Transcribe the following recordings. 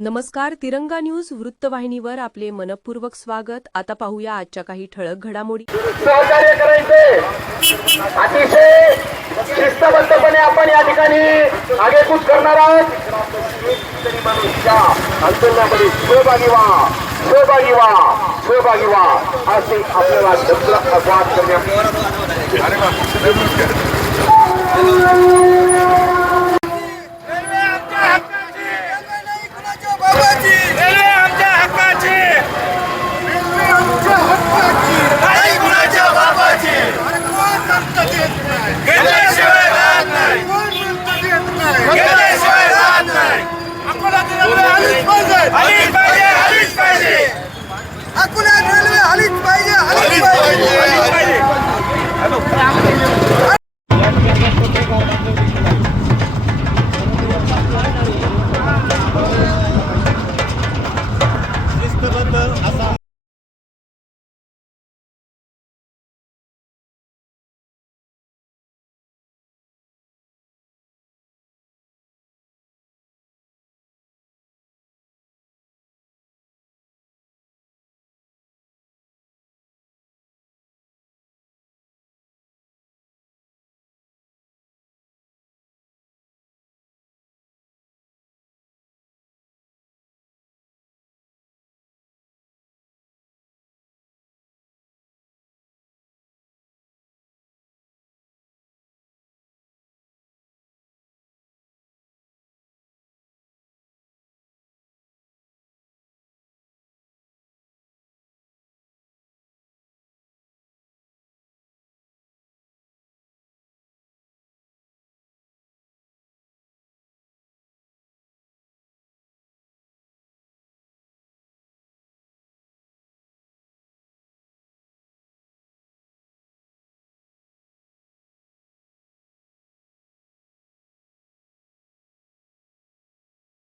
नमस्कार. तिरंगा न्यूज वृत्तवाहिनीवर आपले मनपूर्वक स्वागत. आता पाहूया आजच्या काही ठळक घडामोडी. सहकार्य करायचे अतिशय शिस्तबद्धपणे आपण या ठिकाणी आगेकूच करणार आहोत. आंदोलनामध्ये सहभागी व्हा, सहभागी व्हा, सहभागी व्हा असे आपल्याला धन्यवाद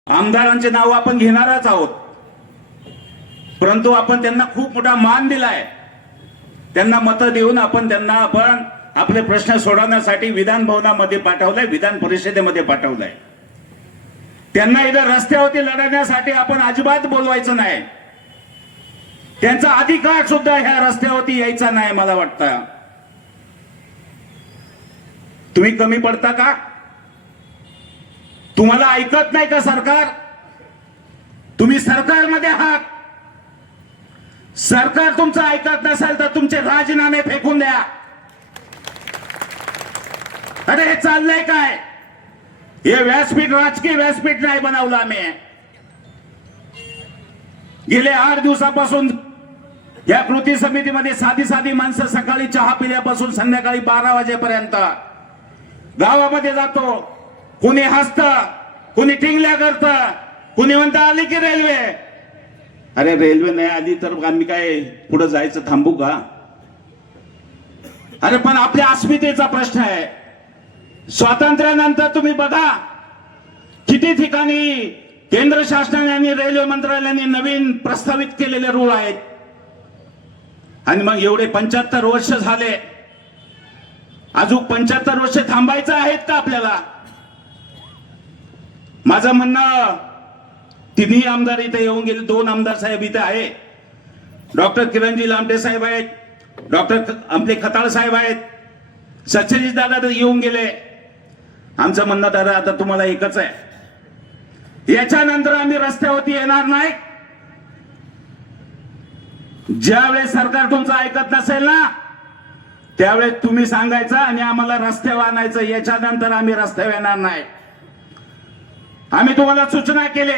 आमदारांचे नाव आपण घेणारच आहोत, परंतु आपण त्यांना खूप मोठा मान दिलाय. त्यांना मतं देऊन आपण आपले प्रश्न सोडवण्यासाठी विधान भवनामध्ये पाठवलंय, विधान परिषदेमध्ये पाठवलंय. त्यांना इथं रस्त्यावरती लढण्यासाठी आपण अजिबात बोलवायचं नाही. त्यांचा अधिकार सुद्धा ह्या रस्त्यावरती यायचा नाही. मला वाटतं तुम्ही कमी पडता का? तुम्हाला ऐकत नाही का सरकार? तुम्ही सरकारमध्ये आहात. सरकार तुमचं ऐकत नसेल तर तुमचे राजीनामे फेकून द्या. अरे हे चाललंय काय? हे व्यासपीठ राजकीय व्यासपीठ नाही बनवलं आम्ही. गेले 8 दिवसापासून या कृती समितीमध्ये साधी माणसं सकाळी चहा पिल्यापासून संध्याकाळी 12 वाजेपर्यंत गावामध्ये जातो. कुणी हसत, कुणी टिंगल्या करत, कुणी म्हणतं आली की रेल्वे. अरे रेल्वे नाही आली तर आम्ही काय पुढे जायचं थांबू का? अरे पण आपल्या अस्मितेचा प्रश्न आहे. स्वातंत्र्यानंतर तुम्ही बघा किती ठिकाणी केंद्र शासनाने आणि रेल्वे मंत्रालयाने नवीन प्रस्तावित केलेले रूळ आहेत. आणि मग एवढे 75 वर्ष झाले, अजून 75 वर्ष थांबायचं आहेत का आपल्याला? माझं म्हणणं, तिन्ही आमदार इथे येऊन गेले. 2 आमदार साहेब इथे आहे. डॉक्टर किरणजी लांबटे साहेब आहेत, डॉक्टर आपले खताळ साहेब आहेत, सत्यजित दादा तर येऊन गेले. आमचं म्हणणं दादा आता तुम्हाला एकच आहे, याच्यानंतर आम्ही रस्त्यावरती येणार नाही. ज्यावेळेस सरकार तुमचं ऐकत नसेल ना, त्यावेळेस तुम्ही सांगायचं आणि आम्हाला रस्त्यावर आणायचं. याच्यानंतर आम्ही रस्त्यावर येणार नाही. आम्ही तुम्हाला सूचना केली,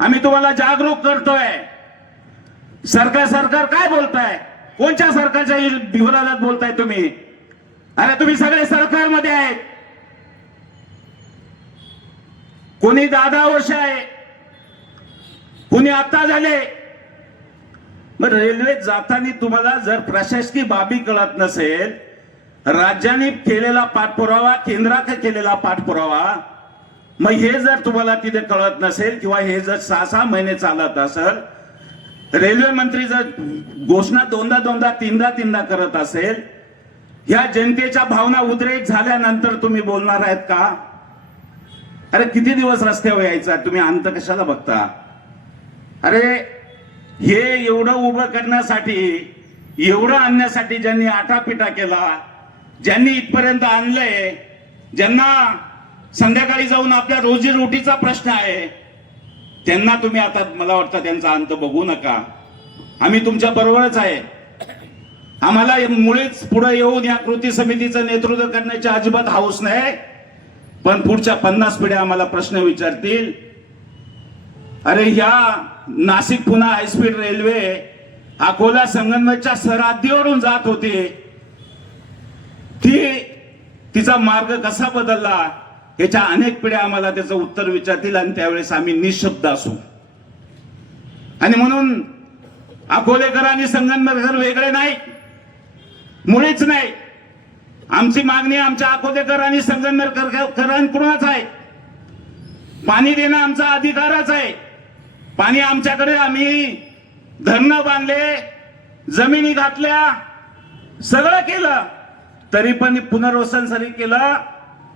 आम्ही तुम्हाला जागरूक करतोय. सरकार काय बोलताय? कोणत्या सरकारच्या विरोधात बोलताय तुम्ही? अरे तुम्ही सगळे सरकारमध्ये आहेत. कोणी 10 वर्ष आहे, कोणी आता झाले. मग रेल्वेत जाताना तुम्हाला जर प्रशासकीय बाबी कळत नसेल, राज्याने केलेला पाठपुरावा, केंद्राने केलेला पाठपुरावा, मग हे जर तुम्हाला तिथे कळत नसेल किंवा हे जर 6-6 महिने चालत असेल, रेल्वे मंत्री जर घोषणा दोनदा तीनदा करत असेल, ह्या जनतेच्या भावना उद्रेक झाल्यानंतर तुम्ही बोलणार आहेत का? अरे किती दिवस रस्त्यावर यायचा, तुम्ही अंत कशाला बघता? अरे हे एवढं उभं करण्यासाठी, एवढं आणण्यासाठी ज्यांनी आटापिटा केला, ज्यांनी इथपर्यंत आणलंय, ज्यांना संध्याकाळी जाऊन आपल्या रोजीरोटीचा प्रश्न आहे, त्यांना तुम्ही आता मला वाटतं त्यांचा अंत बघू नका. आम्ही तुमच्या बरोबरच आहे. आम्हाला मुळेच पुढे येऊन या कृती समितीचं नेतृत्व करण्याची अजिबात हौस नाही. पण पुढच्या 50 पिढ्या आम्हाला प्रश्न विचारतील, अरे ह्या नाशिक पुणे हायस्पीड रेल्वे अकोला संगमनेरच्या सरहद्दीवरून जात होती, तिचा मार्ग कसा बदलला, याच्या अनेक पिढ्या आम्हाला त्याचं उत्तर विचारतील आणि त्यावेळेस आम्ही निशब्द असू. आणि म्हणून अकोलेकर आणि संगमनेरकर वेगळे नाही, मुळीच नाही. आमची मागणी आमच्या अकोलेकर आणि संगमनेरकरांकडूनच आहे. पाणी देणं आमचा अधिकारच आहे. पाणी आमच्याकडे, आम्ही धरणं बांधले, जमिनी घातल्या, सगळं केलं, तरी पण पुनर्वसन जरी केलं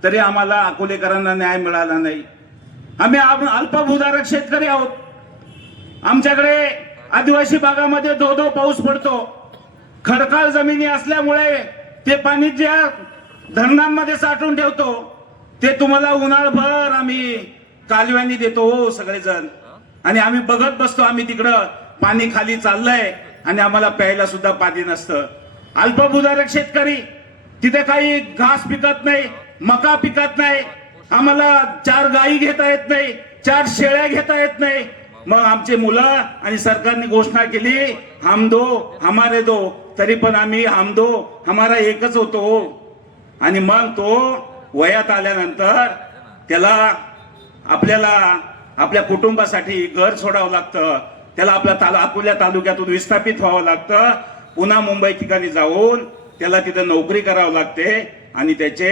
तरी आम्हाला अकोलेकरांना न्याय मिळाला नाही. आम्ही अल्पभूधारक शेतकरी आहोत. आमच्याकडे आदिवासी भागामध्ये धो पाऊस पडतो. खडकाळ जमिनी असल्यामुळे ते पाणी ज्या धरणांमध्ये साठवून ठेवतो ते तुम्हाला उन्हाळभर आम्ही कालव्यांनी देतो हो सगळेजण. आणि आम्ही बघत बसतो, आम्ही तिकडं पाणी खाली चाललंय आणि आम्हाला प्यायला सुद्धा पाणी नसतं. अल्पभूधारक शेतकरी, तिथे काही घास पिकत नाही, मका पिकत नाही, आम्हाला 4 गायी घेता येत नाही, 4 शेळ्या घेता येत नाही. मग आमचे मुलं आणि सरकारने घोषणा केली हम दो हमारे दो, तरी पण आम्ही हम दो हमारा एकच होतो. आणि मग तो वयात आल्यानंतर त्याला आपल्याला आपल्या कुटुंबासाठी घर सोडावं लागतं, त्याला आपल्या अकोला तालुक्यातून विस्थापित व्हावं लागतं, पुन्हा मुंबई ठिकाणी जाऊन त्याला तिथे नोकरी करावं लागते आणि त्याचे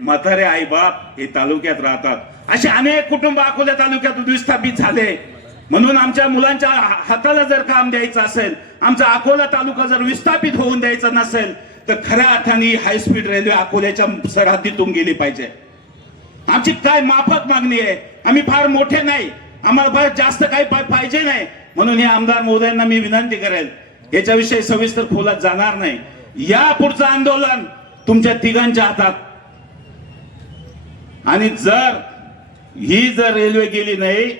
म्हातारे आईबाप हे तालुक्यात राहतात. असे अनेक कुटुंब अकोला तालुक्यातून विस्थापित झाले. म्हणून आमच्या मुलांच्या हाताला जर काम द्यायचं असेल, आमचा अकोला तालुका जर विस्थापित होऊन द्यायचा नसेल, तर खऱ्या अर्थाने हायस्पीड रेल्वे अकोल्याच्या सरहद्दीतून गेली पाहिजे. आमची काय माफक मागणी आहे. आम्ही फार मोठे नाही, आम्हाला फार जास्त काही पाहिजे नाही. म्हणून या आमदार महोदयांना मी विनंती करेल, याच्याविषयी सविस्तर खोलात जाणार नाही. या पुढचं आंदोलन तुमच्या तिघांच्या हातात. आणि जर रेल्वे गेली नाही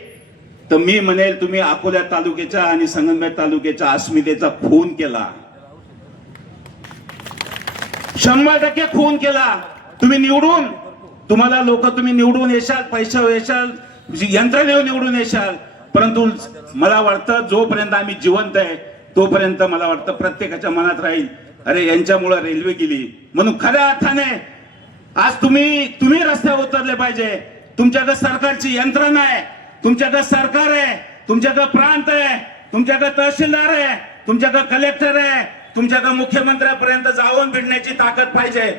तर मी म्हणेल तुम्ही अकोला तालुक्याच्या आणि संगमनेर तालुक्याच्या अस्मितेचा खून केला, 100% खून केला. तुम्ही निवडून येशाल, पैसे येशाल, यंत्रणेवर निवडून येशाल, परंतु मला वाटतं जोपर्यंत आम्ही जिवंत आहे तोपर्यंत मला वाटतं प्रत्येकाच्या मनात राहील, अरे यांच्यामुळे रेल्वे गेली. म्हणून खऱ्या अर्थाने आज तुम्ही रस्त्यावर उतरले पाहिजे. तुमच्याकडे सरकारची यंत्रणा आहे, तुमच्याकडे सरकार आहे, तुमच्याकडे प्रांत आहे, तुमच्याकडे तहसीलदार आहे, तुमच्याकडे कलेक्टर आहे, तुमच्याकडे मुख्यमंत्र्यापर्यंत जाऊन भिडण्याची ताकद पाहिजे.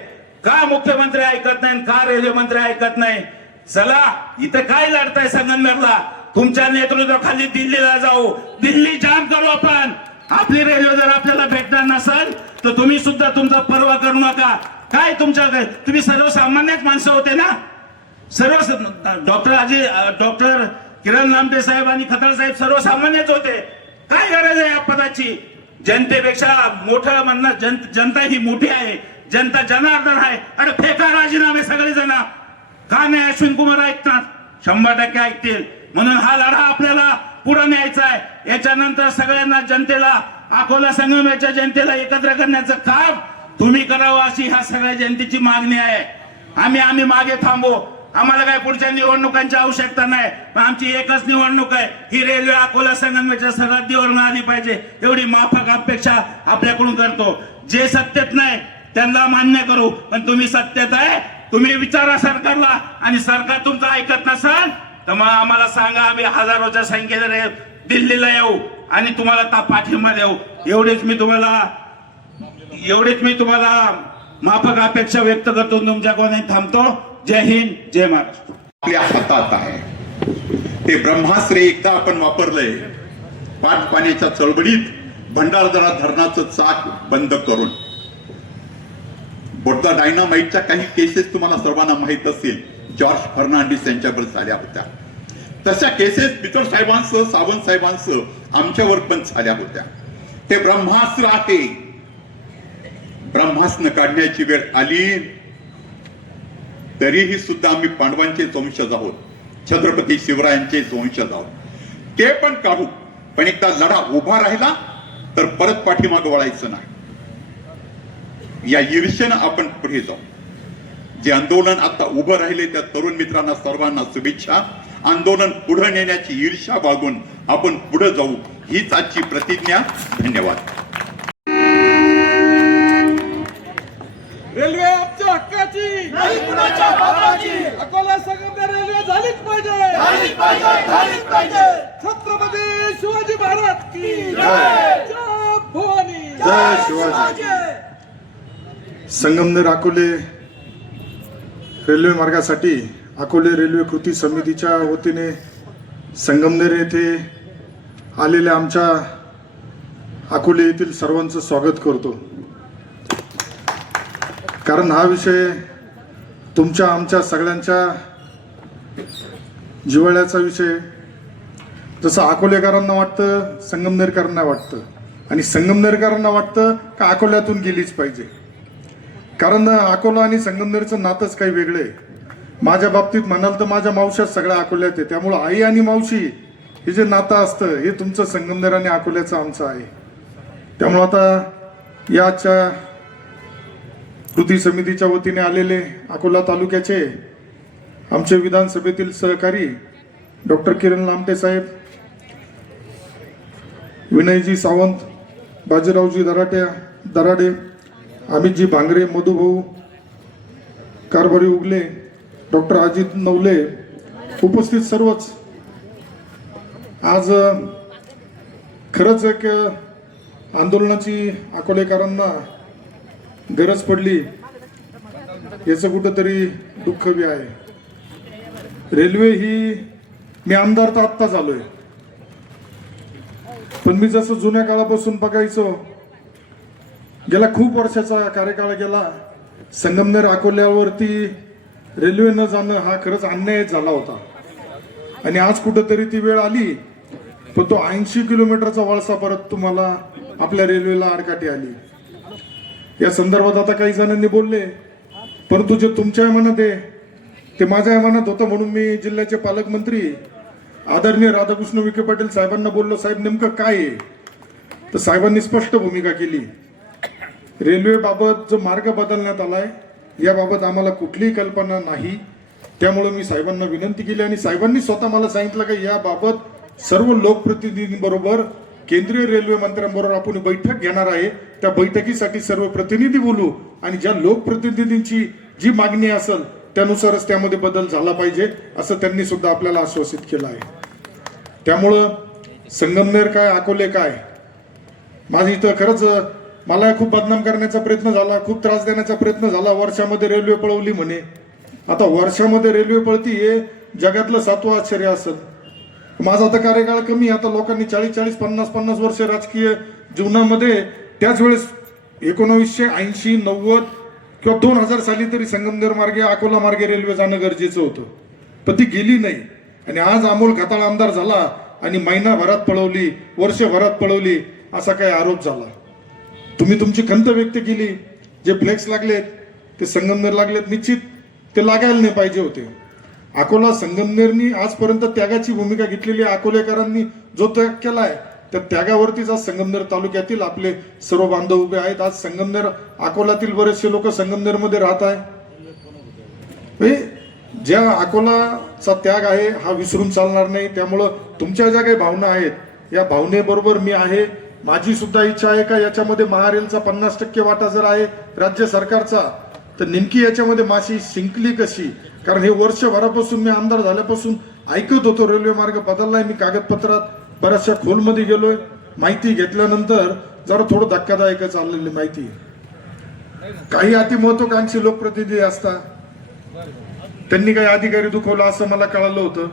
का मुख्यमंत्री ऐकत नाही, का रेल्वे मंत्री ऐकत नाही? चला इथे काय लढताय संगमनेरला, तुमच्या नेतृत्वाखाली दिल्लीला जाऊ, दिल्ली जाम करू आपण. आपली रेल्वे जर आपल्याला भेटणार नसेल तर तुम्ही सुद्धा तुमचा पर्वा करू नका. काय तुमच्याकडे, तुम्ही सर्वसामान्यच माणसं होते ना. डॉक्टर किरण लांबे साहेब आणि खताळ साहेब सर्वसामान्यच होते. काय गरज आहे या पदाची? जनतेपेक्षा मोठं म्हणणं, जनता ही मोठी आहे, जनता जनार्दन आहे. अरे फेका राजीनामे सगळेजण. का नाही अश्विन कुमार ऐकतात? 100% ऐकतील. म्हणून हा लढा आपल्याला पुढे न्यायचा आहे. याच्यानंतर सगळ्यांना, जनतेला, अकोला संगमनेरच्या जनतेला एकत्र करण्याचं काम तुम्ही करावं अशी ह्या सगळ्या जनतेची मागणी आहे. आम्ही मागे थांबू. आम्हाला काय पुढच्या निवडणुकांची आवश्यकता नाही. पण आमची एकच निवडणूक आहे, ही रेल्वे अकोला संगमनेरच्या सरहद्दीवरून आली पाहिजे, एवढी माफक अपेक्षा आपल्याकडून करतो. जे सत्तेत नाही त्यांना मान्य करू, पण तुम्ही सत्तेत आहे, तुम्ही विचारा सरकारला. आणि सरकार तुमचं ऐकत नसेल तर मग आम्हाला सांगा, आम्ही हजारोच्या संख्येने दिल्लीला येऊ आणि तुम्हाला पाठिंबा देऊ. एवढेच मी तुम्हाला माफक अपेक्षा व्यक्त करतो. तुमच्या कोणी थांबतो. जय हिंद, जय महाराष्ट्र. आपल्या हातात आहे ते ब्रह्मास्त्र एकदा आपण वापरलंय. पाण्याच्या चळवळीत भंडारदरा धरणाचं चाक बंद करून. बोटदा डायनामाइटच्या काही केसेस तुम्हाला सर्वांना माहित असतील. जॉर्ज फर्नांडिस यांच्यावर झाल्या होत्या. तशा केसेस पितर साहेबांसह सावंत साहेबांसह आमच्यावर पण झाल्या होत्या. हे ब्रह्मास्त्र आहे. ब्रह्मास्त्र काढण्याची वेळ आली तरीही सुद्धा आम्ही पांडवांचे वंशज आहोत, छत्रपती शिवरायांचे वंशज आहोत. ते पण काढू, पण एकदा लढा उभा राहिला तर परत पाठीमागं वळायचं नाही. या ईर्षेनं आपण पुढे जाऊ. जे आंदोलन आता उभं राहिले त्या तरुण मित्रांना सर्वांना शुभेच्छा. आंदोलन पुढे नेण्याची ईर्ष्या बाळगून आपण पुढे जाऊ, हीच आजची प्रतिज्ञा. धन्यवाद. रेल्वे आमच्या हक्काची नाही, कुणाच्या भावाची. अकोला संगमनेर रेल्वे झालीच पाहिजे. छत्रपती शिवाजी महाराज की जय. जय भवानी. जय शिवाजी. संगमनेर अकोले रेल्वे मार्गासाठी अकोले रेल्वे कृती समितीच्या वतीने संगमनेर येथे आलेल्या आमच्या अकोले येथील सर्वांचं स्वागत करतो. कारण हा विषय तुमच्या आमच्या सगळ्यांच्या जिव्हाळ्याचा विषय. जसं अकोलेकरांना वाटतं, संगमनेरकरांना वाटतं, आणि संगमनेरकरांना वाटतं का अकोल्यातून गेलीच पाहिजे. कारण अकोला आणि संगमनेरचं नातंच काही वेगळं आहे. माझ्या बाबतीत म्हणाल तर माझ्या मावश्या सगळ्या अकोल्यात आहे. त्यामुळं आई आणि मावशी हे जे नातं असतं हे तुमचं संगमनेर आणि अकोल्याचं आमचं आहे. त्यामुळं आता याच्या कृती समितीच्या वतीने आलेले अकोला तालुक्याचे आमचे विधानसभेतील सहकारी डॉक्टर किरण लामटे साहेब, विनयजी सावंत, बाजीरावजी दराडे, अमितजी भांगरे, मधुभाऊ कारभारी उगले, डॉक्टर अजित नवले, उपस्थित सर्वच. आज खरंच एक आंदोलनाची अकोलेकरांना गरज पडली याचं कुठंतरी दुःख बी आहे. रेल्वे ही, मी आमदार तर आत्ता झालोय, पण मी जसं जुन्या काळापासून बघायचो, गेला खूप वर्षाचा कार्यकाळ गेला, संगमनेर अकोल्यावरती रेल्वे न जाणं हा खरंच अन्याय झाला होता. आणि आज कुठंतरी ती वेळ आली, पण तो 80 किलोमीटरचा वळसा परत तुम्हाला आपल्या रेल्वेला आडकाठी आली. या संदर्भात आता काही जणांनी बोलले, परंतु जे तुमच्या मनात आहे ते माझ्या मनात होतं. म्हणून मी जिल्ह्याचे पालकमंत्री आदरणीय राधाकृष्ण विखे पाटील साहेबांना बोललो, साहेब नेमकं काय आहे. तर साहेबांनी स्पष्ट भूमिका केली. रेल्वेबाबत जो मार्ग बदलण्यात आलाय याबाबत आम्हाला कुठलीही कल्पना नाही. त्यामुळे मी साहेबांना विनंती केली आणि साहेबांनी स्वतः मला सांगितलं की याबाबत सर्व लोकप्रतिनिधींबरोबर, केंद्रीय रेल्वे मंत्र्यांबरोबर आपण बैठक घेणार आहे. त्या बैठकीसाठी सर्व प्रतिनिधी बोलू आणि ज्या लोकप्रतिनिधींची जी मागणी असेल त्यानुसारच त्यामध्ये बदल झाला पाहिजे असं त्यांनी सुद्धा आपल्याला आश्वासित केलं आहे. त्यामुळं संगमनेर काय, अकोले काय, माझी इथं खरंच मला खूप बदनाम करण्याचा प्रयत्न झाला, खूप त्रास देण्याचा प्रयत्न झाला. वर्षामध्ये रेल्वे पळवली म्हणे. आता वर्षामध्ये रेल्वे पळती हे जगातलं 7वं आश्चर्य असेल. माझा आता कार्यकाळ कमी. आता लोकांनी 40-40, 50-50 वर्ष राजकीय जीवनामध्ये, त्याच वेळेस 1980, 90 किंवा 2000 साली तरी संगमनेर मार्गे, अकोला मार्गे रेल्वे जाणं गरजेचं होतं, पण ती गेली नाही. आणि आज अमोल खताळ आमदार झाला आणि महिनाभरात पळवली, वर्षभरात पळवली असा काही आरोप झाला. तुम्ही तुमची खंत व्यक्त केली. जे फ्लेक्स लागलेत ते संगमनेर लागलेत, निश्चित ते लागायला नाही पाहिजे होते. अकोला संगमनेरनी आजपर्यंत त्यागाची भूमिका घेतलेली आहे. अकोलेकरांनी जो त्याग केलाय त्या त्यागावरतीच आज संगमनेर तालुक्यातील आपले सर्व बांधव उभे आहेत. आज संगमनेर अकोल्यातील बरेचसे लोक संगमनेरमध्ये राहत आहे. ज्या अकोलाचा त्याग आहे हा विसरून चालणार नाही. त्यामुळं तुमच्या ज्या काही भावना आहेत या भावनेबरोबर मी आहे. माझी सुद्धा इच्छा आहे का याच्यामध्ये महारेलचा 50% वाटा जर आहे राज्य सरकारचा, तर नेमकी याच्यामध्ये माशी शिंकली कशी. कारण हे वर्षभरापासून मी आमदार झाल्यापासून ऐकत होतो रेल्वे मार्ग बदललाय. मी कागदपत्रात बऱ्याचशा खोलमध्ये गेलोय. माहिती घेतल्यानंतर जरा थोडं धक्कादायक चाललेली माहिती. काही अतिमहत्वाकांक्षी लोकप्रतिनिधी असतात, त्यांनी काही अधिकारी दुखवला असं मला कळालं होतं.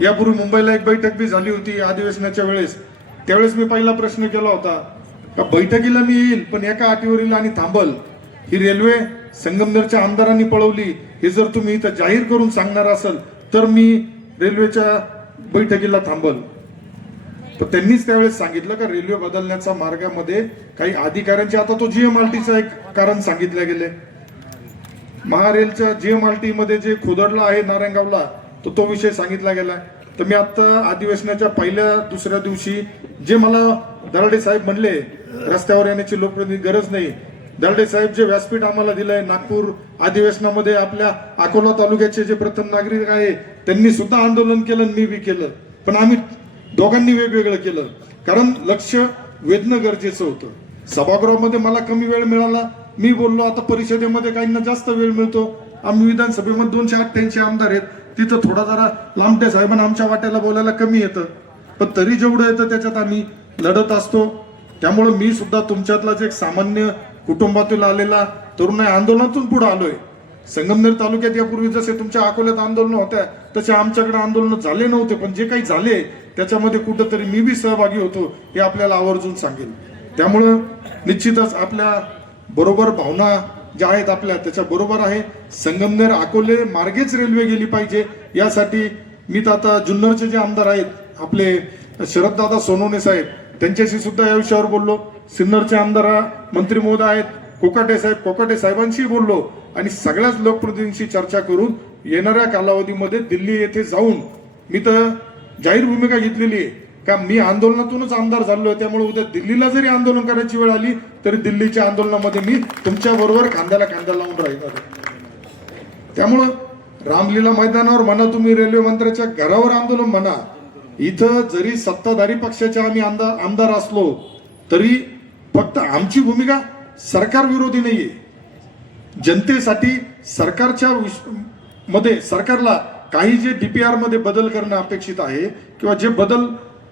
यापूर्वी मुंबईला एक बैठक बी झाली होती अधिवेशनाच्या वेळेस. त्यावेळेस मी पहिला प्रश्न केला होता का बैठकीला मी येईल पण एका अटीवर येईल आणि थांबल. ही रेल्वे संगमनेरच्या आमदारांनी पळवली हे जर तुम्ही इथं जाहीर करून सांगणार असाल तर मी रेल्वेच्या बैठकीला थांबल. पण त्यांनीच त्यावेळेस सांगितलं का रेल्वे बदलण्याच्या मार्गामध्ये काही अधिकाऱ्यांचे, आता तो GMRTचं एक कारण सांगितलं गेले, महारेलच्या GMRT मध्ये जे खोदडला आहे नारायणगावला, तो विषय सांगितला गेलाय. तर मी आता अधिवेशनाच्या पहिल्या दुसऱ्या दिवशी जे मला दराडे साहेब म्हणले रस्त्यावर येण्याची लोकप्रतिनिधी गरज नाही, दराडे साहेब जे व्यासपीठ आम्हाला दिलंय नागपूर अधिवेशनामध्ये, आपल्या अकोला तालुक्याचे जे प्रथम नागरिक आहे त्यांनी सुद्धा आंदोलन केलं, मी बी केलं, पण आम्ही दोघांनी वेगवेगळं केलं कारण लक्ष वेधणं गरजेचं होतं. सभागृहामध्ये मला कमी वेळ मिळाला, मी बोललो. आता परिषदेमध्ये काहींना जास्त वेळ मिळतो. आम्ही विधानसभेमध्ये 288 आमदार आहेत, तिथं थोडा जरा लांबटे साहेबांना आमच्या वाट्याला बोलायला कमी येतं, पण तरी जेवढं येतं त्याच्यात आम्ही लढत असतो. त्यामुळे मी सुद्धा तुमच्यातलाच एक सामान्य कुटुंबातून आलेला तरुण आहे, आंदोलनातून पुढे आलोय. संगमनेर तालुक्यात यापूर्वी जसे तुमच्या अकोल्यात आंदोलन होत्या तसे आमच्याकडे आंदोलन झाले नव्हते, पण जे काही झाले त्याच्यामध्ये कुठंतरी मी बी सहभागी होतो हे आपल्याला आवर्जून सांगेल. त्यामुळं निश्चितच आपल्या बरोबर भावना ज्या आहेत आपल्या त्याच्या बरोबर आहे. संगमनेर अकोले मार्गेच रेल्वे गेली पाहिजे यासाठी मी तर आता जुन्नरचे जे आमदार आहेत आपले शरददादा सोनवणे साहेब त्यांच्याशी सुद्धा या विषयावर बोललो. सिन्नरचे आमदार मंत्री महोदय आहेत कोकाटे साहेबांशी बोललो आणि सगळ्याच लोकप्रतिनिधींशी चर्चा करून येणाऱ्या कालावधीमध्ये दिल्ली येथे जाऊन मी तर जाहीर भूमिका घेतलेली आहे का मी आंदोलनातूनच आमदार झालोय. त्यामुळे उद्या दिल्लीला जरी आंदोलन करायची वेळ आली तरी दिल्लीच्या आंदोलनामध्ये मी तुमच्या बरोबर खांद्याला खांदा लावून राहणार. त्यामुळं रामलीला मैदानावर म्हणा, तुम्ही रेल्वे मंत्र्याच्या घरावर आंदोलन म्हणा, इथं जरी सत्ताधारी पक्षाचे आम्ही आमदार असलो तरी फक्त आमची भूमिका सरकार विरोधी नाहीये. जनतेसाठी सरकारच्या मध्ये सरकारला काही जे DPR मध्ये बदल करणं अपेक्षित आहे किंवा जे बदल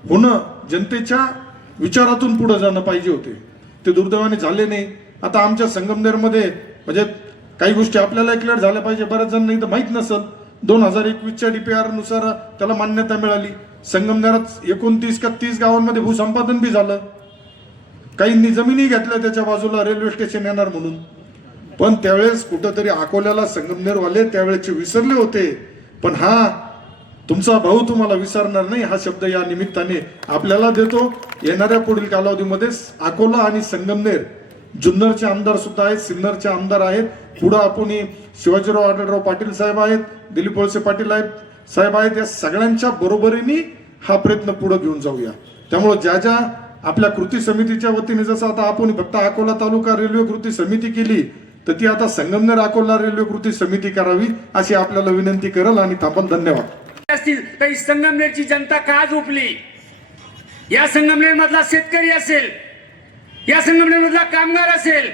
होणं जनतेच्या विचारातून पुढे जाणं पाहिजे होते ते दुर्दैवाने झाले नाही. आता आमच्या संगमनेरमध्ये म्हणजे काही गोष्टी आपल्याला क्लिअर झाल्या पाहिजे. बऱ्याच जण नाही तर माहीत नसल 2021च्या DPR नुसार त्याला मान्यता मिळाली. संगमनेरात 29 का 30 गावांमध्ये भूसंपादन बी झालं, काहींनी जमिनी घेतल्या त्याच्या बाजूला रेल्वे स्टेशन येणार म्हणून. पण त्यावेळेस कुठंतरी अकोल्याला संगमनेरवाले त्यावेळेचे विसरले होते. पण हा तुमचा भाऊ तुम्हाला विसरणार नाही हा शब्द या निमित्ताने आपल्याला देतो. येणाऱ्या पुढील कालावधीमध्ये अकोला आणि संगमनेर, जुन्नरचे आमदार सुद्धा आहेत, सिन्नरचे आमदार आहेत, पुढे आपण शिवाजीराव आढळराव पाटील साहेब आहेत, दिलीप वळसे पाटील साहेब आहेत, या सगळ्यांच्या बरोबरीने हा प्रयत्न पुढे घेऊन जाऊया. त्यामुळे ज्या ज्या आपल्या कृती समितीच्या वतीने जसं आता आपण फक्त अकोला तालुका रेल्वे कृती समिती केली तर ती आता संगमनेर अकोला रेल्वे कृती समिती करावी अशी आपल्याला विनंती करेल आणि थांबन. धन्यवाद. असतील तर संगमनेरची जनता का झोपली? या संगमनेर मधला शेतकरी असेल, या संगमनेर मधला कामगार असेल,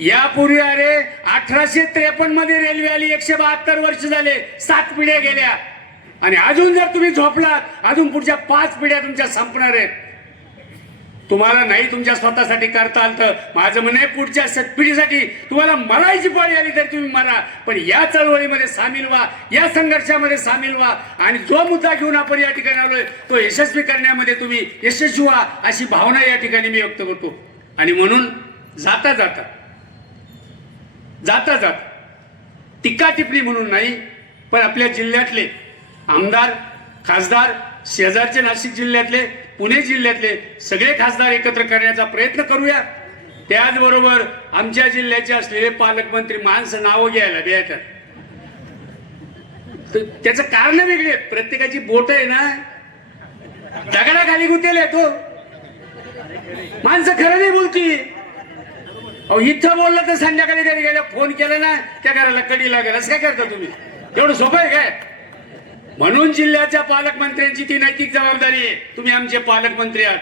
यापूर्वी अरे 1853 मध्ये रेल्वे आली, 172 वर्ष झाले, 7 पिढ्या गेल्या आणि अजून जर तुम्ही झोपलात अजून पुढच्या 5 पिढ्या तुमच्या संपणार आहेत. तुम्हाला नाही तुमच्या स्वतःसाठी करता आलं तर माझं म्हणणं आहे पुढच्या पिढीसाठी तुम्हाला मरायची पाळी आली तर तुम्ही मरा, पण या चळवळीमध्ये सामील व्हा, या संघर्षामध्ये सामील व्हा आणि जो मुद्दा घेऊन आपण या ठिकाणी आलोय तो यशस्वी करण्यामध्ये तुम्ही यशस्वी व्हा अशी भावना या ठिकाणी मी व्यक्त करतो. आणि म्हणून जाता जाता टीका टिप्पणी म्हणून नाही, पण आपल्या जिल्ह्यातले आमदार खासदार, शेजारचे नाशिक जिल्ह्यातले, पुणे जिल्ह्यातले सगळे खासदार एकत्र करण्याचा प्रयत्न करूया. त्याचबरोबर आमच्या जिल्ह्याचे असलेले पालकमंत्री माणसं नावं घ्यायला द्यायचं, त्याचं कारण वेगळे. प्रत्येकाची बोट आहे ना दगडाखाली गुंतेल तो माणसं खरं नाही बोलती. अहो इथं बोललं तर संध्याकाळी घरी गेल्या फोन केला ना त्या घराला कडी लागेल, असं काय करता तुम्ही? एवढं सोपं आहे काय? म्हणून जिल्ह्याच्या पालकमंत्र्यांची ती नैतिक जबाबदारी आहे. तुम्ही आमचे पालकमंत्री आहात.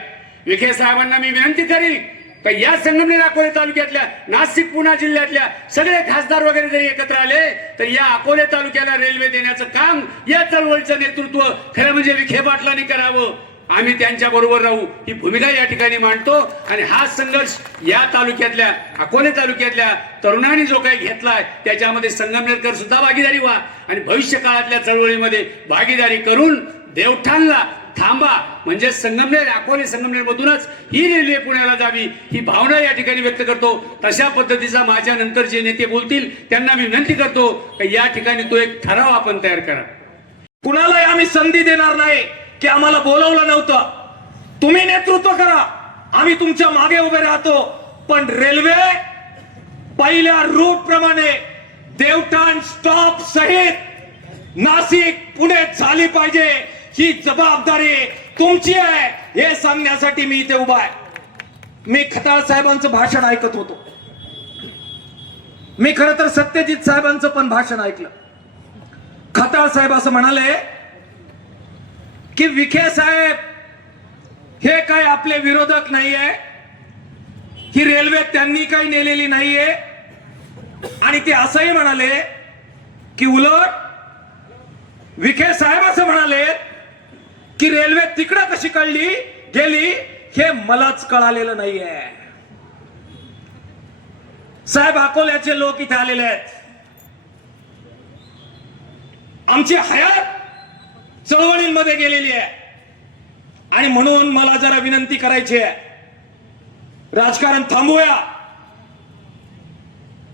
विखे साहेबांना मी विनंती करील का या संगमनेर अकोले तालुक्यातल्या, नाशिक पुणे जिल्ह्यातल्या सगळे खासदार वगैरे जरी एकत्र आले तर या अकोले तालुक्याला रेल्वे देण्याचं काम या चळवळीचं नेतृत्व खरं म्हणजे विखे पाटलांनी करावं. आम्ही त्यांच्या बरोबर राहू ही भूमिका या ठिकाणी मांडतो. आणि हा संघर्ष या तालुक्यातल्या अकोले तालुक्यातल्या तरुणांनी जो काही घेतलाय त्याच्यामध्ये संगमनेरकर सुद्धा भागीदारी व्हा आणि भविष्य काळातल्या चळवळीमध्ये भागीदारी करून देवठाणला थांबा, म्हणजे संगमनेर अकोले संगमनेर मधूनच ही रेल्वे पुण्याला जावी ही भावना या ठिकाणी व्यक्त करतो. तशा पद्धतीचा माझ्या नंतर जे नेते बोलतील त्यांना मी विनंती करतो की या ठिकाणी तो एक ठराव आपण तयार करा. कुणालाही आम्ही संधी देणार नाही की आम्हाला बोलवलं नव्हतं. तुम्ही नेतृत्व करा, आम्ही तुमच्या मागे उभे राहतो. पण रेल्वे पहिल्या रूट प्रमाणे देवठाण स्टॉप सहित नाशिक पुणे झाली पाहिजे, ही जबाबदारी तुमची आहे हे सांगण्यासाठी मी इथे उभा आहे. मी खताळ साहेबांचं भाषण ऐकत होतो. मी खरं तर सत्यजित साहेबांचं पण भाषण ऐकलं. खताळ साहेब असं म्हणाले की विखे साहेब हे काय आपले विरोधक नाहीये, ही रेल्वे त्यांनी काही नेलेली नाहीये. आणि ते असंही म्हणाले की उलट विखे साहेब असं म्हणाले की रेल्वे तिकडं कशी कळली गेली हे मलाच कळालेलं नाहीये. साहेब अकोल्याचे लोक इथे आलेले आहेत. आमची हयात चळवळींमध्ये गेलेली आहे आणि म्हणून मला जरा विनंती करायची आहे, राजकारण थांबवूया,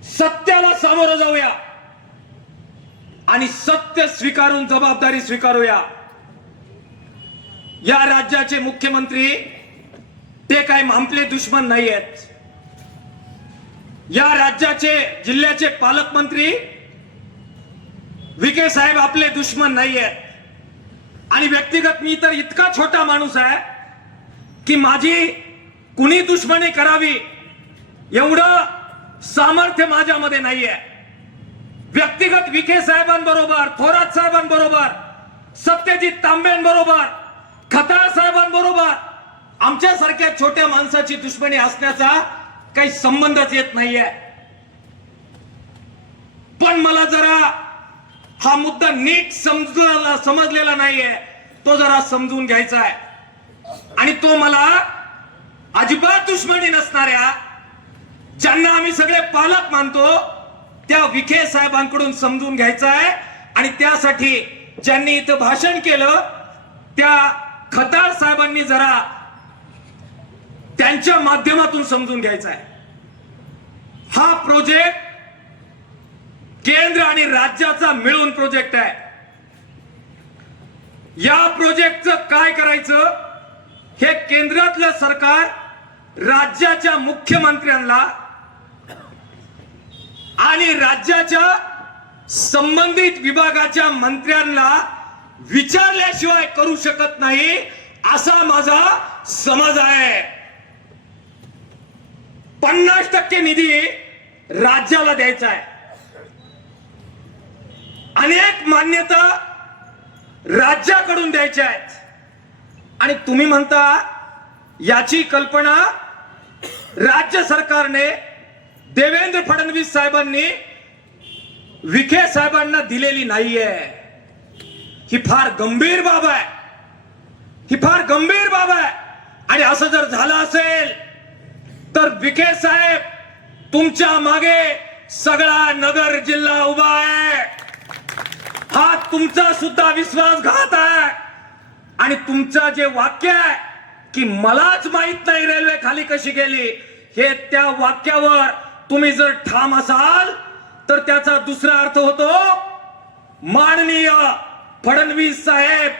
सत्याला सामोरं जाऊया आणि सत्य स्वीकारून जबाबदारी स्वीकारूया. या राज्याचे मुख्यमंत्री ते काय मांपले दुश्मन नाही आहेत. या राज्याचे जिल्ह्याचे पालकमंत्री विखे साहेब आपले दुश्मन नाही आहेत. आणि व्यक्तिगत मी तर इतका छोटा माणूस आहे की माझी कुणी दुश्मनी करावी एवढं सामर्थ्य माझ्यामध्ये नाहीये. व्यक्तिगत विखे साहेबांबरोबर, थोरात साहेबांबरोबर, सत्यजित तांबेंबरोबर, खताळ साहेबांबरोबर आमच्यासारख्या छोट्या माणसाची दुश्मनी असण्याचा काही संबंधच येत नाहीये. पण मला जरा हा मुद्दा नीट समजलेला नाहीये, तो जरा समजून घ्यायचा आहे. आणि तो मला अजिबात दुश्मनी नसणाऱ्या, ज्यांना आम्ही सगळे पालक मानतो, त्या विखे साहेबांकडून समजून घ्यायचा आहे. आणि त्यासाठी ज्यांनी इथं भाषण केलं त्या खताळ साहेबांनी जरा त्यांच्या माध्यमातून समजून घ्यायचा आहे. हा प्रोजेक्ट केंद्र आणि राज्याचा मिळून प्रोजेक्ट आहे. या प्रोजेक्टचं काय करायचं हे केंद्रातलं सरकार राज्याच्या मुख्यमंत्र्यांना आणि राज्याच्या संबंधित विभागाच्या मंत्र्यांना विचारल्याशिवाय करू शकत नाही, असा माझा समज आहे. 50% निधी राज्याला द्यायचा आहे. अनेक मान्यता राज्याकडून द्यायच्या आहेत. आणि तुम्ही म्हणता याची कल्पना राज्य सरकारने, देवेंद्र फडणवीस साहेबांनी विखे साहेबांना दिलेली नाहीये. ही फार गंभीर बाब आहे, ही फार गंभीर बाब आहे. आणि असं जर झालं असेल तर विखे साहेब तुमच्या मागे सगळा नगर जिल्हा उभा आहे. हा तुमचा सुद्धा विश्वासघात आहे. आणि तुमचं जे वाक्य आहे की मलाच माहित नाही रेल्वे खाली कशी गेली, हे त्या वाक्यावर तुम्ही जर ठाम असाल तर त्याचा दुसरा अर्थ होतो, माननीय फडणवीस साहेब,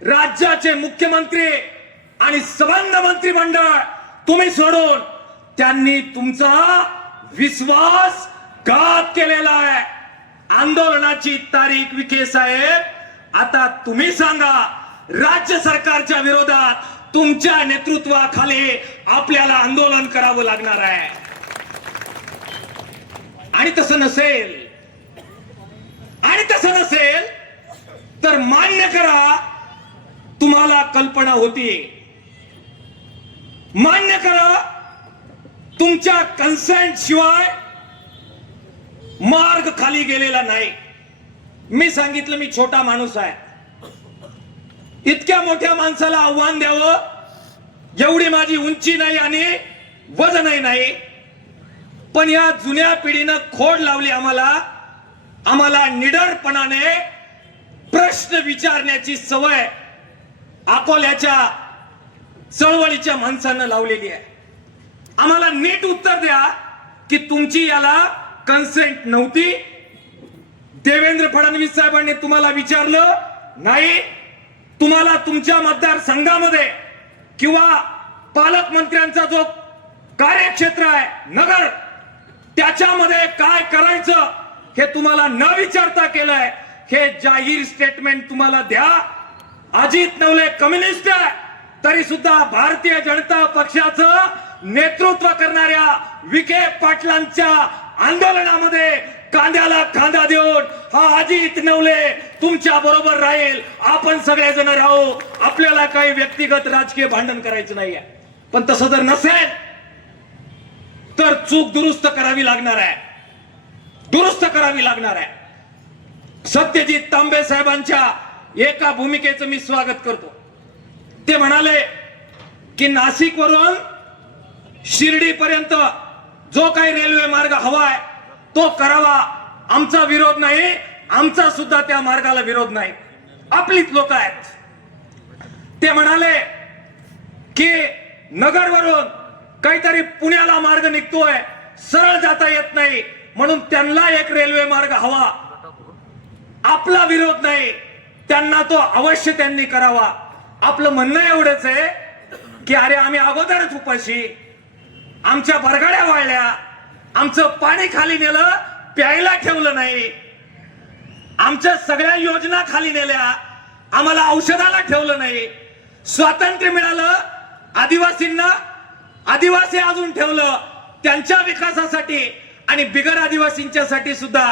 राज्याचे मुख्यमंत्री आणि संबंध मंत्रिमंडळ तुम्ही सोडून त्यांनी तुमचा विश्वासघात केलेला आहे. आंदोलनाची तारीख विखे साहेब आता तुम्ही सांगा. राज्य सरकारच्या विरोधात तुमच्या नेतृत्वाखाली आपल्याला आंदोलन करावं लागणार आहे. आणि तसं नसेल तर मान्य करा, तुम्हाला कल्पना होती, मान्य करा तुमच्या कन्सेंट शिवाय मार्ग खाली गेलेला नाही. मी सांगितलं मी छोटा माणूस आहे. इतक्या मोठ्या माणसाला आव्हान द्यावं एवढी माझी उंची नाही आणि वजनही नाही. पण या जुन्या पिढीनं खोड लावली आम्हाला निडरपणाने प्रश्न विचारण्याची सवय. अकोल्याच्या चळवळीच्या माणसानं लावलेली आहे. आम्हाला नीट उत्तर द्या की तुमची याला कन्सेंट नव्हती. देवेंद्र फडणवीस साहेबांनी तुम्हाला विचारलं नाही. तुम्हाला तुमच्या मतदारसंघामध्ये किंवा पालकमंत्र्यांचा जो कार्यक्षेत्र आहे नगर, त्याच्यामध्ये काय करायचं हे तुम्हाला न विचारता केलंय. हे जाहीर स्टेटमेंट तुम्हाला द्या. अजित नवले कम्युनिस्ट आहे तरी सुद्धा भारतीय जनता पक्षाचं नेतृत्व करणाऱ्या विखे पाटलांच्या आंदोलनामध्ये कांद्याला खांदा देऊन हा अजित नवले तुमच्या बरोबर राहील. आपण सगळेजण राहू. आपल्याला काही व्यक्तिगत राजकीय भांडण करायचं नाहीये. पण तसं जर नसेल तर चूक दुरुस्त करावी लागणार आहे. दुरुस्त करावी लागणार आहे. सत्यजित तांबे साहेबांच्या एका भूमिकेचं मी स्वागत करतो. ते म्हणाले की नाशिक वरून शिर्डी पर्यंत जो काही रेल्वे मार्ग हवाय तो करावा. आमचा विरोध नाही. आमचा सुद्धा त्या मार्गाला विरोध नाही. आपलीच लोक आहेत. ते म्हणाले की नगरवरून काहीतरी पुण्याला मार्ग निघतोय, सरळ जाता येत नाही, म्हणून त्यांना एक रेल्वे मार्ग हवा. आपला विरोध नाही. त्यांना तो अवश्य त्यांनी करावा. आपलं म्हणणं एवढंच आहे की अरे आम्ही अगोदरच उपाशी, आमच्या बरगाड्या वाळल्या, आमचं पाणी खाली नेलं, प्यायला ठेवलं नाही, आमच्या सगळ्या योजना खाली नेल्या, आम्हाला औषधाला ठेवलं नाही. स्वातंत्र्य मिळालं, आदिवासींना आदिवासी अजून ठेवलं त्यांच्या विकासासाठी, आणि बिगर आदिवासींच्या साठी सुद्धा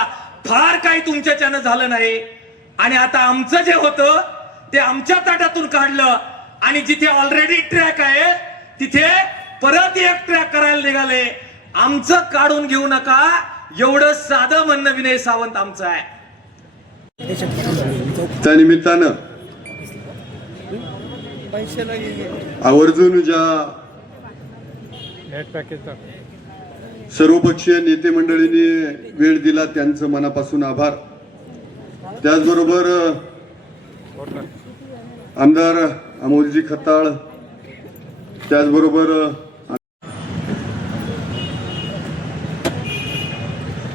फार काही तुमच्याच्यानं झालं नाही. आणि आता आमचं जे होतं ते आमच्या ताटातून काढलं आणि जिथे ऑलरेडी ट्रॅक आहे तिथे परत एक ट्रॅक करायला निघाले. आमचं काढून घेऊ नका एवढं साधं म्हणणं विनय सावंत आमचं आहे. त्या निमित्तानं आवर्जून ज्या सर्वपक्षीय नेते मंडळींनी वेळ दिला त्यांचं मनापासून आभार. त्याचबरोबर आमदार अमोलजी खताळ, त्याचबरोबर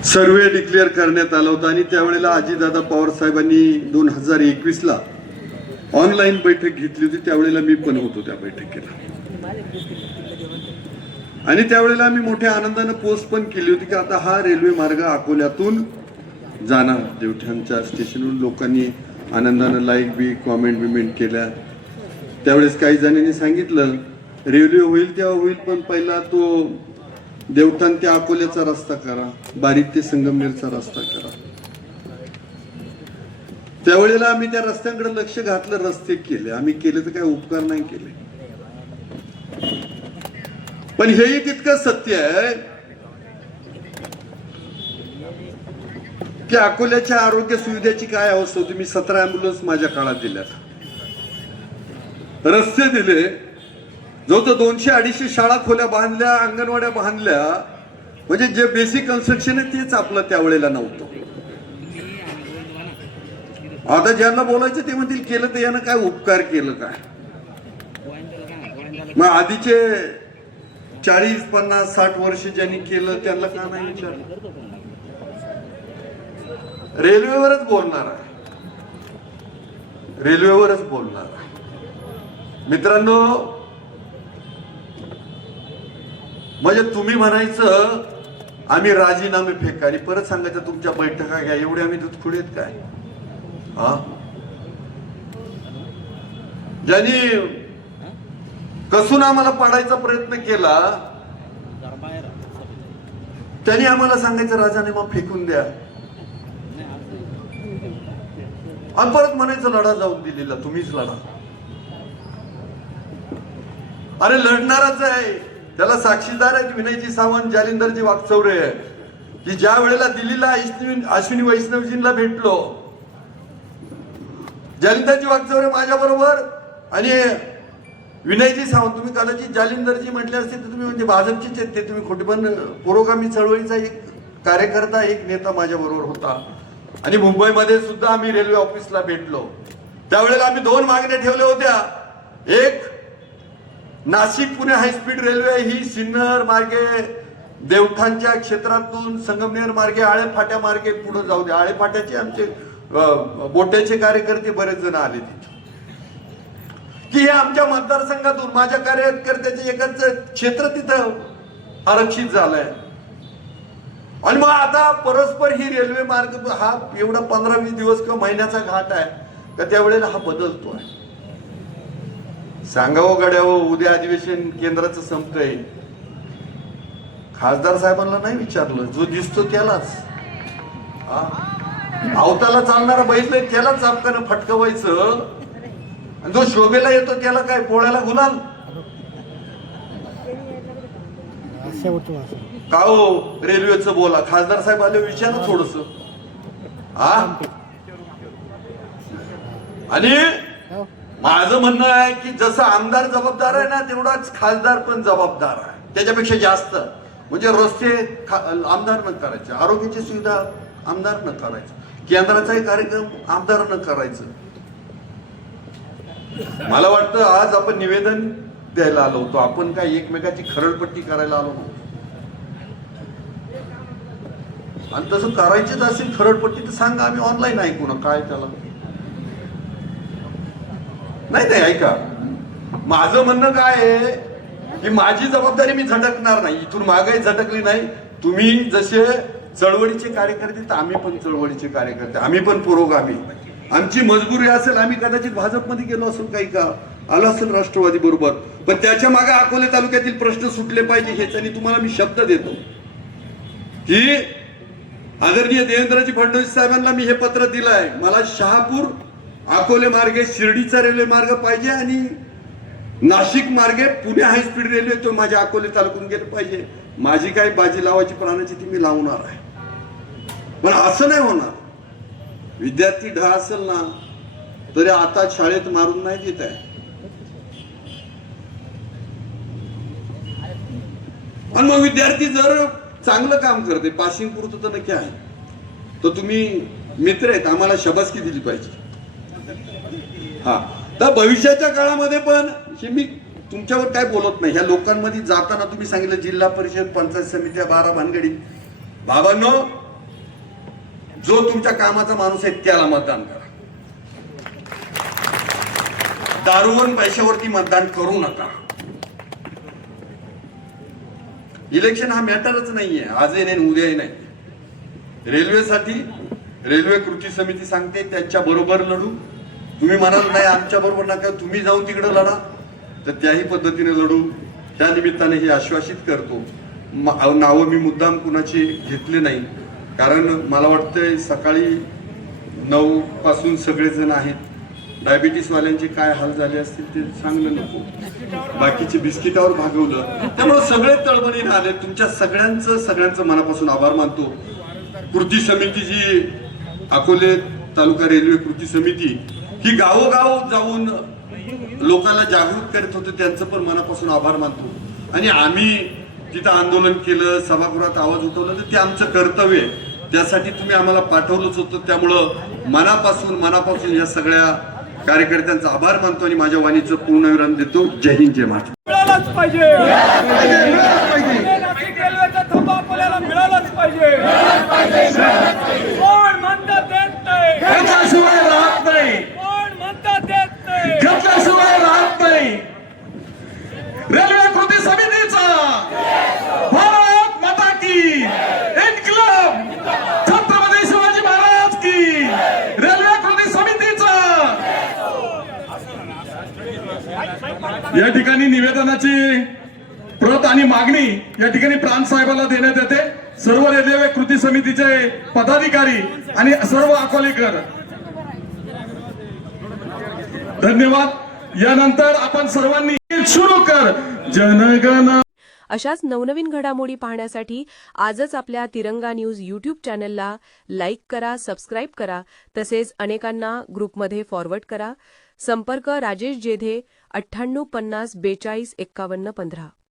सर्वे डिक्लेअर करण्यात आला होता आणि त्यावेळेला अजितदादा पवार साहेबांनी 2021ला ऑनलाईन बैठक घेतली होती. त्यावेळेला मी पण होतो त्या बैठकीला आणि त्यावेळेला आम्ही मोठ्या आनंदानं पोस्ट पण केली होती की आता हा रेल्वे मार्ग अकोल्यातून जाणार. देवठाणच्या स्टेशनवरून लोकांनी आनंदानं लाईक बी कॉमेंट बिमेंट केल्या. त्यावेळेस काही जणांनी सांगितलं रेल्वे होईल तेव्हा होईल, पण पहिला तो देवठाण ते अकोल्याचा रस्ता करा, बारीक ते संगमनेरचा रस्ता करा. त्यावेळेला आम्ही त्या रस्त्यांकडे लक्ष घातलं, रस्ते केले. आम्ही केले तर काय उपकार नाही केले. पण हेही तितकं सत्य आहे की अकोल्याच्या आरोग्य सुविधेची काय अवस्था होती. मी 17 अँब्युलन्स माझ्या काळात दिल्यात, रस्ते दिले, जो तो 200-250 शाळा खोल्या बांधल्या, अंगणवाड्या बांधल्या. म्हणजे जे बेसिक कन्स्ट्रक्शन आहे तेच आपलं त्यावेळेला नव्हतं. आता ज्यांना बोलायचं ते म्हणतील केलं तर यानं काय उपकार केलं काय. मग आधीचे 40, 50, 60 वर्ष ज्यांनी केलं त्यांना का नाही विचारलं. रेल्वेवरच बोलणार आहे, रेल्वेवरच बोलणार आहे. मित्रांनो, म्हणजे तुम्ही म्हणायचं आम्ही राजीनामे फेका आणि परत सांगायचं तुमच्या बैठका घ्या. एवढे आम्ही दूधखुडे आहेत काय? हा, ज्यांनी कसून आम्हाला पाडायचा प्रयत्न केला त्यांनी आम्हाला सांगायचं राजीनामा फेकून द्या आणि परत म्हणायचं लढा जाऊन दिलेला तुम्हीच लढा. अरे लढणारच आहे, त्याला साक्षीदार आहेत विनयजी सावंत, जालिंदरजी वाकचौरे, की ज्या वेळेला दिल्लीला अश्विनी वैष्णवजींना भेटलो, जालिंदरजी वाकचौरे माझ्या बरोबर आणि विनयजी सावंत. तुम्ही कदाचित जालिंदरजी म्हटले असते तर तुम्ही म्हणजे भाजपचेच आहेत ते, तुम्ही खोटे, पण पुरोगामी चळवळीचा एक कार्यकर्ता, एक नेता माझ्या बरोबर होता. आणि मुंबईमध्ये सुद्धा आम्ही रेल्वे ऑफिसला भेटलो. त्यावेळेला आम्ही 2 मागण्या ठेवल्या होत्या एक, नाशिक पुणे हायस्पीड रेल्वे ही सिन्नर मार्गे देवठाणच्या क्षेत्रातून संगमनेर मार्गे आळेफाट्या मार्गे पुढे जाऊ दे. आळेफाट्याचे आमचे बोट्याचे कार्यकर्ते बरेच जण आले तिथे, की हे आमच्या मतदारसंघातून माझ्या कार्यकर्त्याचे एकाच क्षेत्र तिथं आरक्षित झालंय. आणि मग आता परस्पर ही रेल्वे मार्ग हा एवढा 15-20 दिवस किंवा महिन्याचा घाट आहे का त्यावेळेला हा बदलतोय. सांगावं गड्यावं, उद्या अधिवेशन केंद्राचं संपतंय, खासदार साहेबांना नाही विचारलं, जो दिसतो त्यालाच, अवताला चालणारा बैल त्यालाच चापकानं फटकवायचं, आणि जो शोभेला येतो त्याला काय पोळ्याला गुलाल. का हो रेल्वेचं बोला, खासदार साहेब आले विचारा थोडस. आणि माझं म्हणणं आहे की जसं आमदार जबाबदार आहे ना तेवढाच खासदार पण जबाबदार आहे, त्याच्यापेक्षा जास्त. म्हणजे रस्ते आमदार न करायचे, आरोग्याची सुविधा आमदार न करायचं, केंद्राचाही कार्यक्रम आमदार न करायचं. मला वाटतं आज आपण निवेदन द्यायला आलो होतो, आपण काय एकमेकाची खरडपट्टी करायला आलो नव्हतो. आणि तसं करायचीच असेल खरडपट्टी तर सांगा, आम्ही ऑनलाईन ऐकू ना, काय त्याला. नाही ऐका, माझं म्हणणं काय आहे की माझी जबाबदारी मी झटकणार नाही, इथून मागे झटकली नाही. तुम्ही जसे चळवळीचे कार्यकर्ते तर आम्ही पण चळवळीचे कार्यकर्ते, आम्ही पण पुरोगामी. आमची मजबुरी असेल, आम्ही कदाचित भाजपमध्ये गेलो असेल, काही का आलो असेल राष्ट्रवादी बरोबर, पण त्याच्या मागे अकोले तालुक्यातील प्रश्न सुटले पाहिजे हेच. आणि तुम्हाला मी शब्द देतो की आदरणीय देवेंद्रजी फडणवीस साहेबांना मी हे पत्र दिलं आहे, मला शहापूर अकोले मार्गे शिर्डीचा रेल्वे मार्ग पाहिजे आणि नाशिक मार्गे पुणे हायस्पीड रेल्वे तो माझ्या अकोले तालुक्यातून गेलं पाहिजे. माझी काही बाजी लावायची प्राणाची ती मी लावणार आहे, पण असं नाही होणार. विद्यार्थी ढ असेल ना तरी आता शाळेत मारून नाही देत आहे. आणि मग विद्यार्थी जर चांगलं काम करते, पासिंग पुरतं तर नक्की आहे, तर तुम्ही मित्र आहेत, आम्हाला शाबासकी दिली पाहिजे. हा, तर भविष्याच्या काळामध्ये पण हे मी तुमच्यावर काय बोलत नाही, ह्या लोकांमध्ये जाताना तुम्ही सांगितलं जिल्हा परिषद पंचायत समित्या 12 भानगडी. बाबांनो, जो तुमच्या कामाचा माणूस आहे त्याला मतदान करा, दारूवर पैशावरती मतदान करू नका. इलेक्शन हा मॅटरच नाहीये, आजही नाही उद्याही नाही. रेल्वेसाठी रेल्वे कृती समिती सांगते त्यांच्या बरोबर लढू. तुम्ही म्हणाल नाही आमच्या बरोबर नका, तुम्ही जाऊन तिकडे लढा, तर त्याही पद्धतीने लढू. त्या निमित्ताने हे आश्वासित करतो. नावं मी मुद्दाम कुणाची घेतले नाही, कारण मला वाटतंय सकाळी 9 पासून सगळेजण आहेत. डायबिटीस वाल्यांचे काय हाल झाले असतील ते सांगलं नको, बाकीचे बिस्किटावर भागवलं. त्यामुळे सगळे तळमळीने आले. तुमच्या सगळ्यांचं मनापासून आभार मानतो. कृती समिती जी अकोले तालुका रेल्वे कृती समिती ही गावोगाव जाऊन लोकांना जागृत करत होते, त्यांचं पण मनापासून आभार मानतो. आणि आम्ही तिथं आंदोलन केलं, सभागृहात आवाज उठवला, तर ते आमचं कर्तव्य आहे. त्यासाठी तुम्ही आम्हाला पाठवलंच होतं. त्यामुळं मनापासून या सगळ्या कार्यकर्त्यांचा आभार मानतो आणि माझ्या वाणीचं पूर्णविराम देतो. जय हिंद, जय महाराष्ट्र. मिळालाच पाहिजे, नाशिक रेल्वेचा थांबा आपल्याला मिळालाच पाहिजे. कोण म्हणता देत नाही, घेतल्याशिवाय राहत नाही, कोण म्हणता देत नाही, घेतल्याशिवाय राहत नाही. रेल्वे कृती समितीचा भारत माता की इन्क्लाब, छत्रपती शिवाजी महाराज की. रेल्वे कृती समितीचा या ठिकाणी निवेदनाची प्रत आणि मागणी या ठिकाणी प्रांत साहेबांना देण्यात येते. सर्व रेल्वे कृती समितीचे पदाधिकारी आणि सर्व अकोलेकर धन्यवाद. यानंतर आपण सर्वांनी सुरू कर जनगण. अशाच नवनवीन घडामोडी पाहण्यासाठी आजच आपल्या तिरंगा न्यूज यूट्यूब चॅनलला लाईक करा, सबस्क्राईब करा, तसेच अनेकांना ग्रुपमध्ये फॉरवर्ड करा. संपर्क राजेश जेधे 98 50 42 51 15.